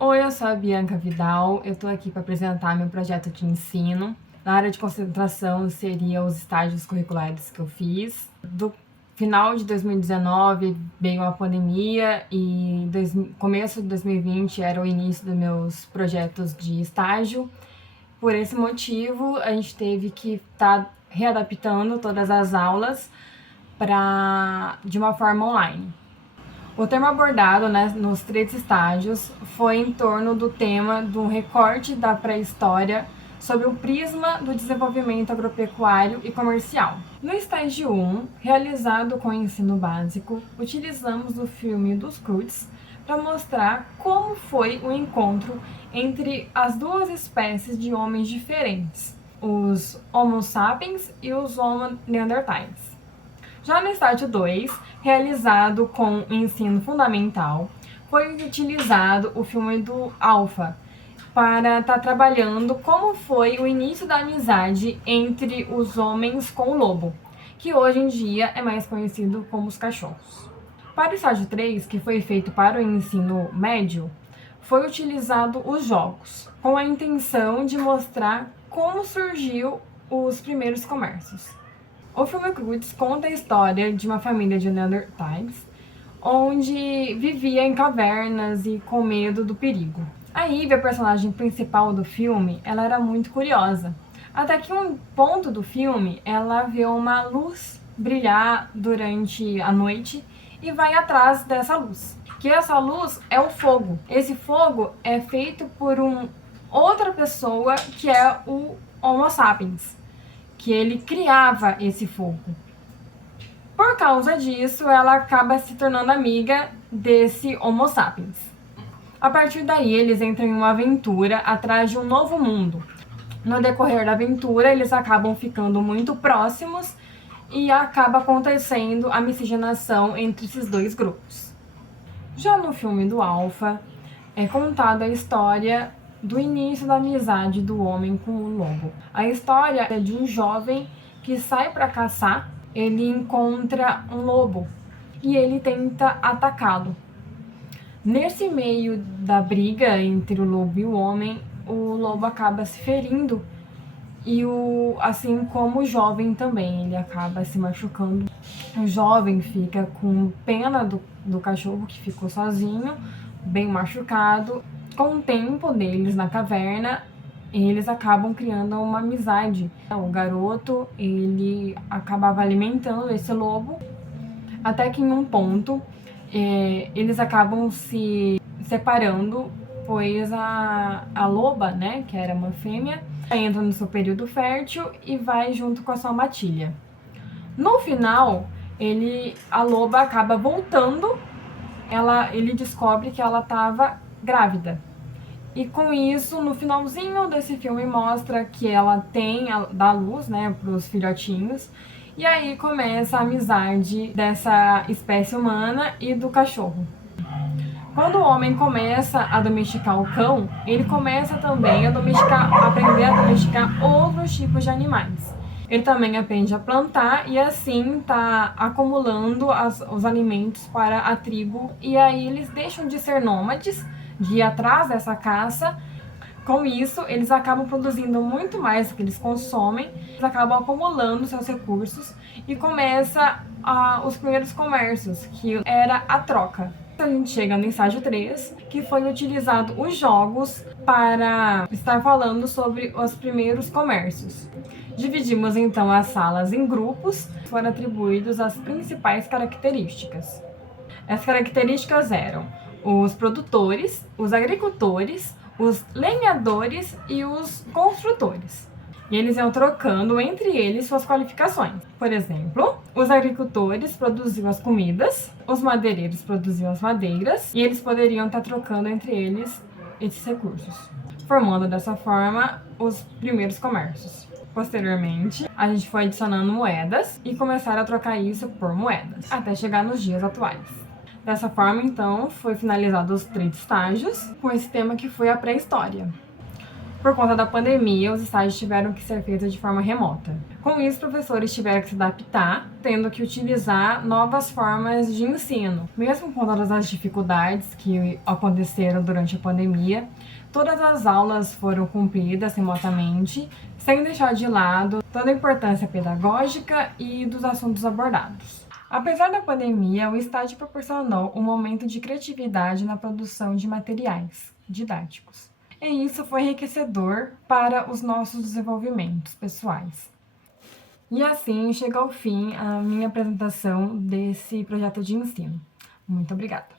Oi, eu sou a Bianca Vidal, eu estou aqui para apresentar meu projeto de ensino. Na área de concentração seria os estágios curriculares que eu fiz. Do final de 2019 veio a pandemia e começo de 2020 era o início dos meus projetos de estágio. Por esse motivo, a gente teve que estar readaptando todas as aulas de uma forma online. O tema abordado, né, nos 3 estágios foi em torno do tema do recorte da pré-história sob o prisma do desenvolvimento agropecuário e comercial. No estágio 1, realizado com o ensino básico, utilizamos o filme dos Croods para mostrar como foi o encontro entre as duas espécies de homens diferentes, os Homo sapiens e os Homo neandertais. Já no estágio 2, realizado com ensino fundamental, foi utilizado o filme do Alpha para estar trabalhando como foi o início da amizade entre os homens com o lobo, que hoje em dia é mais conhecido como os cachorros. Para o estágio 3, que foi feito para o ensino médio, foi utilizado os jogos, com a intenção de mostrar como surgiu os primeiros comércios. O filme Croods conta a história de uma família de Neandertais, onde vivia em cavernas e com medo do perigo. A Ivy, a personagem principal do filme, ela era muito curiosa. Até que um ponto do filme, ela vê uma luz brilhar durante a noite e vai atrás dessa luz. Que essa luz é o fogo. Esse fogo é feito por outra pessoa que é o Homo sapiens, que ele criava esse fogo. Por causa disso, ela acaba se tornando amiga desse Homo sapiens. A partir daí, eles entram em uma aventura atrás de um novo mundo. No decorrer da aventura, eles acabam ficando muito próximos e acaba acontecendo a miscigenação entre esses dois grupos. Já no filme do Alpha, é contada a história do início da amizade do homem com o lobo. A história é de um jovem que sai para caçar, ele encontra um lobo e ele tenta atacá-lo. Nesse meio da briga entre o lobo e o homem, o lobo acaba se ferindo e assim como o jovem também, ele acaba se machucando. O jovem fica com pena do cachorro que ficou sozinho, bem machucado. Com o tempo deles na caverna, eles acabam criando uma amizade. O garoto, ele acabava alimentando esse lobo, até que em um ponto eles acabam se separando, pois a loba, né, que era uma fêmea, entra no seu período fértil e vai junto com a sua matilha. No final, a loba acaba voltando, ele descobre que ela estava grávida. E com isso, no finalzinho desse filme, mostra que ela dá luz, né, para os filhotinhos. E aí começa a amizade dessa espécie humana e do cachorro. Quando o homem começa a domesticar o cão, ele começa também aprender a domesticar outros tipos de animais. Ele também aprende a plantar e assim tá acumulando os alimentos para a tribo. E aí eles deixam de ser nômades, de ir atrás dessa caça. Com isso, eles acabam produzindo muito mais do que eles consomem, eles acabam acumulando seus recursos e começa os primeiros comércios, que era a troca. A gente chega no estágio 3, que foi utilizado os jogos para estar falando sobre os primeiros comércios. Dividimos então as salas em grupos, foram atribuídos as principais características. As características eram os produtores, os agricultores, os lenhadores e os construtores. E eles iam trocando entre eles suas qualificações. Por exemplo, os agricultores produziam as comidas, os madeireiros produziam as madeiras, e eles poderiam estar trocando entre eles esses recursos, formando dessa forma os primeiros comércios. Posteriormente, a gente foi adicionando moedas e começaram a trocar isso por moedas, até chegar nos dias atuais. Dessa forma, então, foi finalizado os 3 estágios com esse tema que foi a pré-história. Por conta da pandemia, os estágios tiveram que ser feitos de forma remota. Com isso, os professores tiveram que se adaptar, tendo que utilizar novas formas de ensino. Mesmo com todas as dificuldades que aconteceram durante a pandemia, todas as aulas foram cumpridas remotamente, sem deixar de lado toda a importância pedagógica e dos assuntos abordados. Apesar da pandemia, o estágio proporcionou um momento de criatividade na produção de materiais didáticos. E isso foi enriquecedor para os nossos desenvolvimentos pessoais. E assim chega ao fim a minha apresentação desse projeto de ensino. Muito obrigada!